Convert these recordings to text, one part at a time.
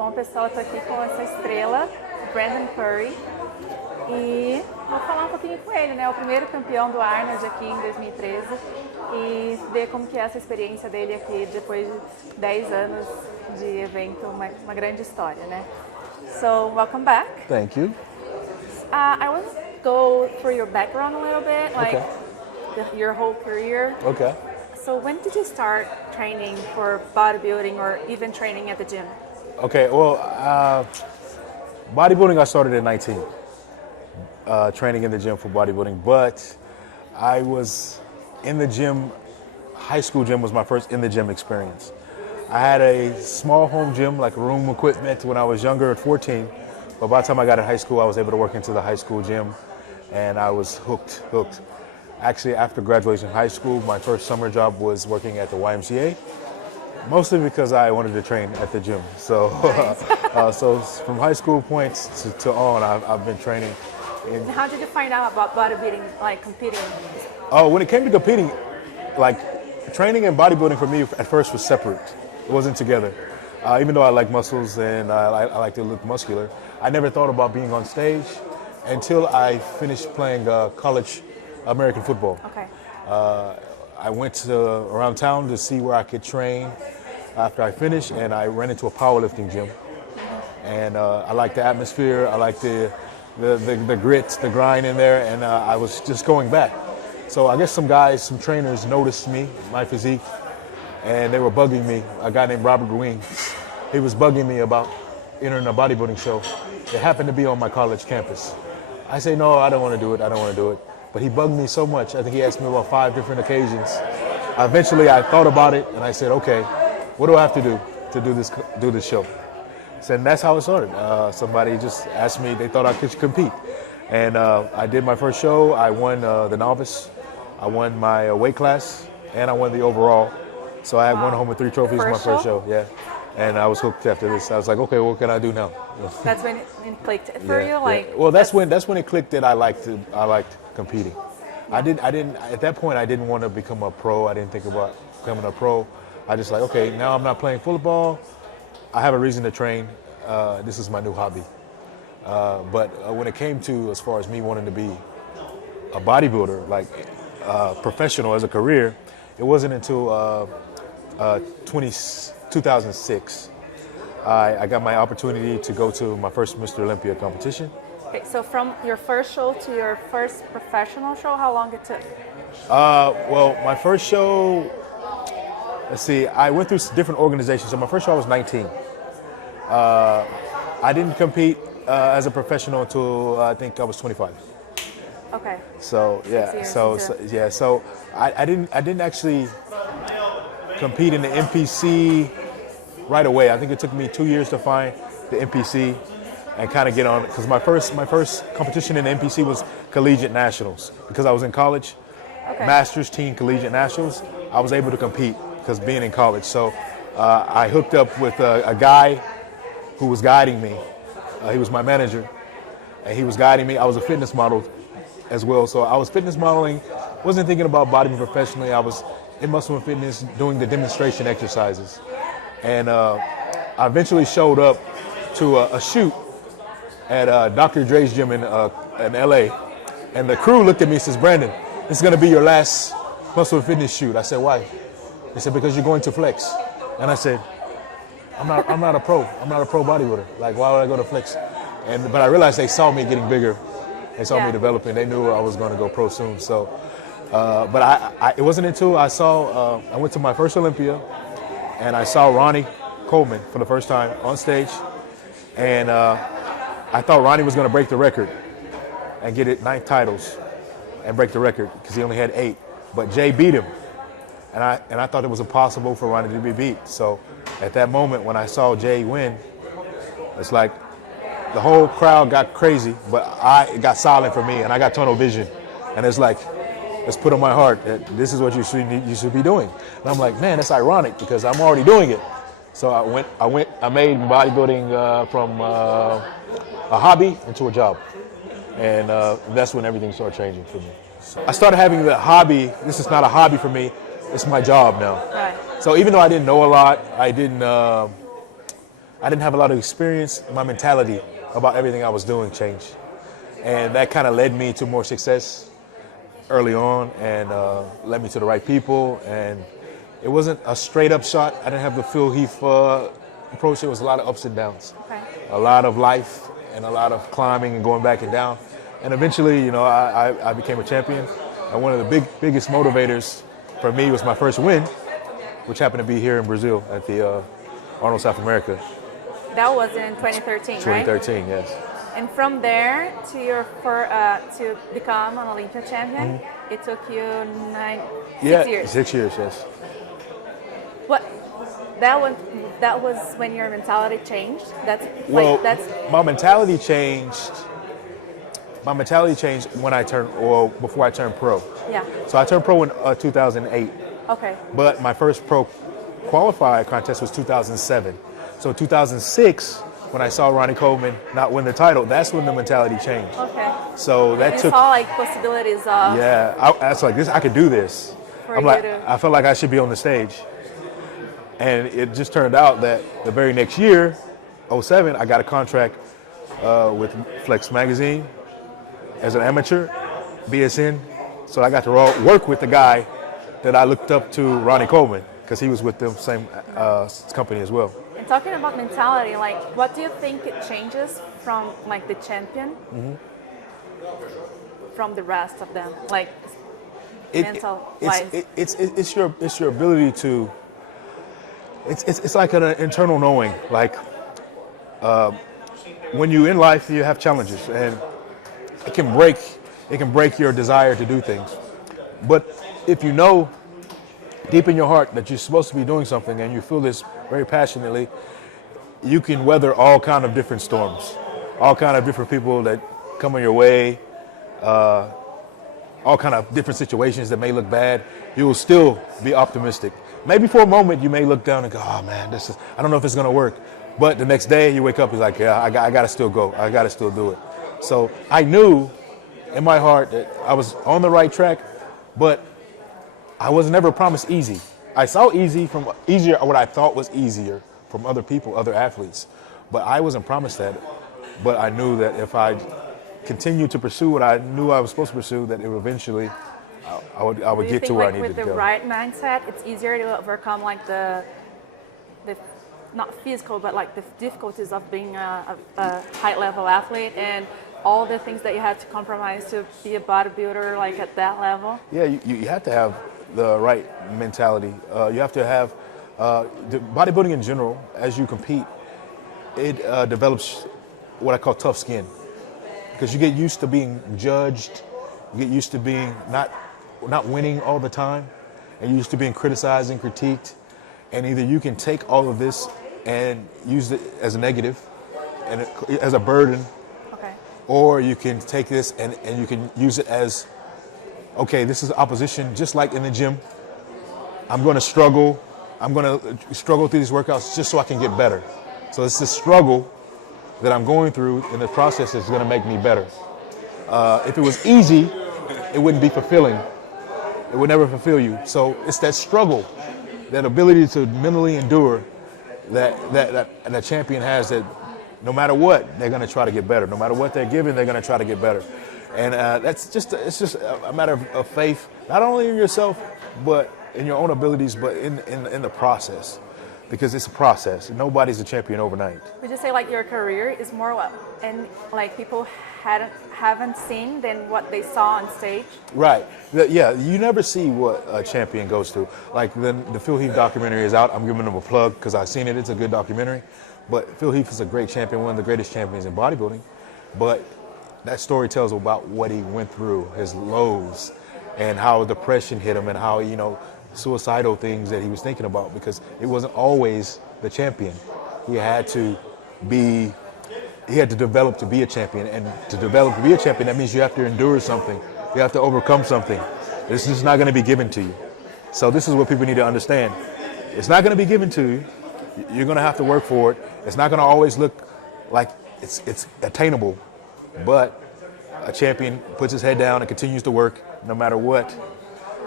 Bom, pessoal, eu tô aqui com essa estrela, Brandon Curry, e vou falar um pouquinho com ele, né? O primeiro campeão do Arnold aqui em 2013 e ver como que é essa experiência dele aqui depois de 10 anos de evento, uma grande história, né? So, welcome back. Thank you. I want to go through your background a little bit, like your whole career. Okay. So when did you start training for bodybuilding or even training at the gym? Okay, well, bodybuilding I started at 19, training in the gym for bodybuilding, but I was in the gym, high school gym was my first in the gym experience. I had a small home gym, like room equipment when I was younger at 14, but by the time I got to high school, I was able to work into the high school gym, and I was hooked. Actually, after graduation from high school, my first summer job was working at the YMCA, mostly because I wanted to train at the gym. So, so from high school points to on, I've been training. And how did you find out about bodybuilding, like competing? Oh, when it came to competing, like training and bodybuilding for me at first was separate. It wasn't together. Even though I like muscles and I like to look muscular, I never thought about being on stage until I finished playing college American football. Okay. I went around town to see where I could train after I finished, and I ran into a powerlifting gym. And I liked the atmosphere, I liked the grit, the grind in there, and I was just going back. So I guess some guys, some trainers noticed me, my physique, and they were bugging me. A guy named Robert Green, he was bugging me about entering a bodybuilding show. It happened to be on my college campus. I say, no, I don't want to do it, I don't want to do it. But he bugged me so much. I think he asked me about 5 different occasions. Eventually, I thought about it, and I said, okay, what do I have to do do this show? So, and that's how it started. Somebody just asked me, they thought I could compete. And I did my first show. I won the novice. I won my weight class, and I won the overall. So I won home with 3 trophies my first show. Yeah. And I was hooked after this. I was like, okay, what can I do now? That's when it clicked for you, like. Yeah. Well, that's when it clicked that I liked competing. I didn't at that point I didn't want to become a pro. I didn't think about becoming a pro. I just like, okay, now I'm not playing football. I have a reason to train. This is my new hobby. But when it came to as far as me wanting to be a bodybuilder, like professional as a career, it wasn't until 2006 I got my opportunity to go to my first Mr. Olympia competition. Okay, so from your first show to your first professional show, how long it took? Well, my first show, let's see, I went through different organizations. So my first show I was 19. I didn't compete as a professional until I think I was 25. Okay. So yeah, so I didn't actually compete in the NPC right away. I think it took me 2 years to find the NPC and kind of get on, because my first competition in the NPC was collegiate nationals, because I was in college. Okay. Masters, teen, collegiate nationals. I was able to compete because being in college. So I hooked up with a guy who was guiding me. He was my manager, and he was guiding me. I was a fitness model as well, so I was fitness modeling. Wasn't thinking about bodybuilding professionally. I was in muscle and fitness doing the demonstration exercises, and I eventually showed up to a shoot at Dr. Dre's gym in LA, and the crew looked at me and says, Brandon, this is going to be your last muscle and fitness shoot. I said, why? They said, because you're going to flex. And I said, I'm not a pro. I'm not a pro bodybuilder. Like, why would I go to flex? But I realized they saw me getting bigger. They saw me developing. They knew I was going to go pro soon. So, but it wasn't until I went to my first Olympia, and I saw Ronnie Coleman for the first time on stage, and I thought Ronnie was going to break the record and get 9 titles and break the record because he only had 8. But Jay beat him, and I thought it was impossible for Ronnie to be beat. So at that moment when I saw Jay win, it's like the whole crowd got crazy, but it got silent for me, and I got tunnel vision. And it's like, it's put on my heart that this is what you should be doing. And I'm like, man, that's ironic because I'm already doing it. So I made bodybuilding from a hobby into a job. And that's when everything started changing for me. So I started having the hobby. This is not a hobby for me. It's my job now. Right. So even though I didn't know a lot, I didn't I didn't have a lot of experience. My mentality about everything I was doing changed. And that kind of led me to more success early on and led me to the right people. And it wasn't a straight up shot. I didn't have the Phil Heath approach. It was a lot of ups and downs, Okay. a lot of life and a lot of climbing and going back and down. And eventually, you know, I became a champion. And one of the biggest motivators for me was my first win, which happened to be here in Brazil at the Arnold South America. That was in 2013, right? 2013, yes. And from there to to become an Olympia champion, it took you 6 years. 6 years, yes. What? That was when your mentality changed. My mentality changed. My mentality changed when before I turned pro. Yeah. So I turned pro in 2008. Okay. But my first pro qualified contest was 2007. So 2006, when I saw Ronnie Coleman not win the title, that's when the mentality changed. Okay. So that you took. saw like possibilities of. Yeah, I was like, I could do this. I felt like I should be on the stage. And it just turned out that the very next year, 2007, I got a contract with Flex Magazine as an amateur, BSN. So I got to work with the guy that I looked up to, Ronnie Coleman, because he was with the same company as well. And talking about mentality, like, what do you think it changes from like the champion from the rest of them, like mental wise? It's your ability to. It's like an internal knowing. Like when you're in life, you have challenges, and it can break your desire to do things. But if you know deep in your heart that you're supposed to be doing something and you feel this very passionately, you can weather all kind of different storms, all kind of different people that come on your way, all kind of different situations that may look bad. You will still be optimistic. Maybe for a moment you may look down and go, oh man, I don't know if it's gonna work. But the next day you wake up, it's like, yeah, I gotta still go. I gotta still do it. So I knew in my heart that I was on the right track, but I was never promised easy. I saw easier what I thought was easier from other people, other athletes, but I wasn't promised that. But I knew that if I continued to pursue what I knew I was supposed to pursue, that it would eventually, I would get to where I needed to go. With the right mindset, it's easier to overcome like the not physical, but like the difficulties of being a high level athlete and all the things that you have to compromise to be a bodybuilder, like at that level? Yeah, you have to have the right mentality. You have to have the bodybuilding in general. As you compete, it develops what I call tough skin, because you get used to being judged, you get used to being not winning all the time, and you're used to being criticized and critiqued. And either you can take all of this and use it as a negative and as a burden, or you can take this and you can use it as, okay, this is opposition, just like in the gym. I'm going to struggle. I'm going to struggle through these workouts just so I can get better. So it's this struggle that I'm going through in the process that's going to make me better. If it was easy, it wouldn't be fulfilling. It would never fulfill you. So it's that struggle, that ability to mentally endure that a champion has, that no matter what, they're going to try to get better. No matter what they're given, they're going to try to get better. And it's just a matter of faith, not only in yourself, but in your own abilities, but in the process, because it's a process. Nobody's a champion overnight. Would you say like your career is more what and like people haven't seen than what they saw on stage? Right. Yeah, you never see what a champion goes through. Like the Phil Heath documentary is out. I'm giving them a plug because I've seen it. It's a good documentary. But Phil Heath is a great champion, one of the greatest champions in bodybuilding. But that story tells about what he went through, his lows, and how depression hit him, and how, suicidal things that he was thinking about, because it wasn't always the champion. He had to develop to be a champion, and to develop to be a champion, that means you have to endure something. You have to overcome something. This is not going to be given to you. So this is what people need to understand. It's not going to be given to you. You're going to have to work for it. It's not going to always look like it's attainable, but a champion puts his head down and continues to work no matter what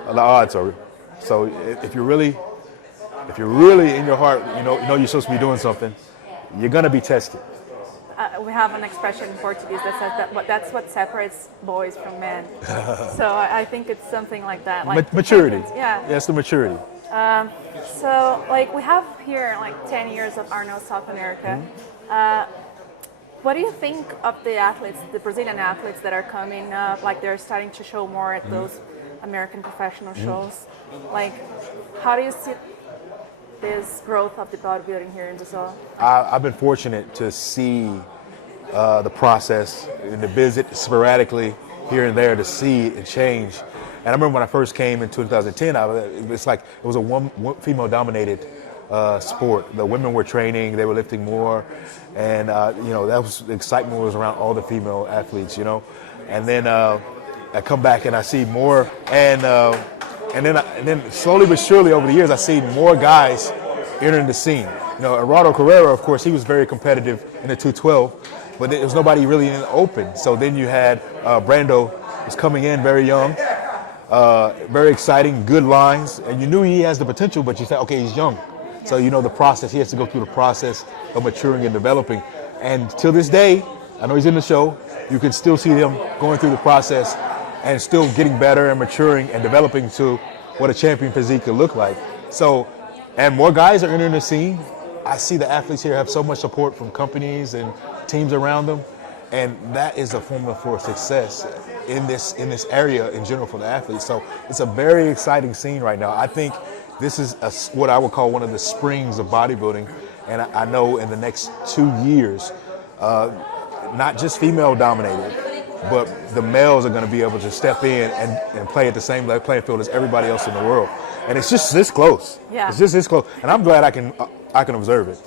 the odds are. So if you're really in your heart, you know you're supposed to be doing something, you're going to be tested. We have an expression in Portuguese that says that's what separates boys from men. So I think it's something like that. Like Maturity. Yeah. That's the maturity. So like we have here like 10 years of Arnold South America. What do you think of the athletes, the Brazilian athletes that are coming up? Like they're starting to show more at those American professional shows. Like, how do you see this growth of the bodybuilding here in Brazil? I've been fortunate to see the process and to visit sporadically here and there to see it change. And I remember when I first came in 2010, it was a one female-dominated sport. The women were training, they were lifting more, and that was the excitement was around all the female athletes, And then I come back and I see more, and then slowly but surely over the years I see more guys entering the scene. Eduardo Carrera, of course, he was very competitive in the 212, but there was nobody really in the open. So then you had Brando was coming in very young, very exciting, good lines, and you knew he has the potential, but you said, okay, he's young. So the process, he has to go through the process of maturing and developing. And till this day, I know he's in the show, you can still see him going through the process and still getting better and maturing and developing to what a champion physique could look like. So, and more guys are entering the scene. I see the athletes here have so much support from companies and teams around them, and that is a formula for success in this area in general for the athletes. So it's a very exciting scene right now. I think this is what I would call one of the springs of bodybuilding, and I know in the next 2 years, not just female dominated, but the males are going to be able to step in and play at the same playing field as everybody else in the world. And it's just this close. Yeah. It's just this close. And I'm glad I can observe it.